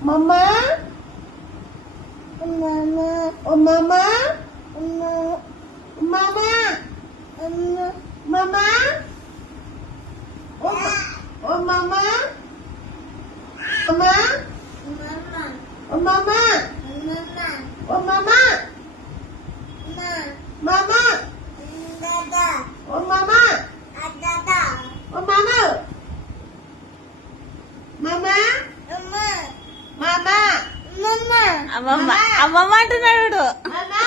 Mama. Mama. Oh mama. Mama. Mama. Oh mama. Mama. Oh mama. Oh mama. Mama. Oh mama. Oh mama. Mama. Mama. అమ్మమ్మ అమ్మమ్మ అంటున్నాడు. Mama.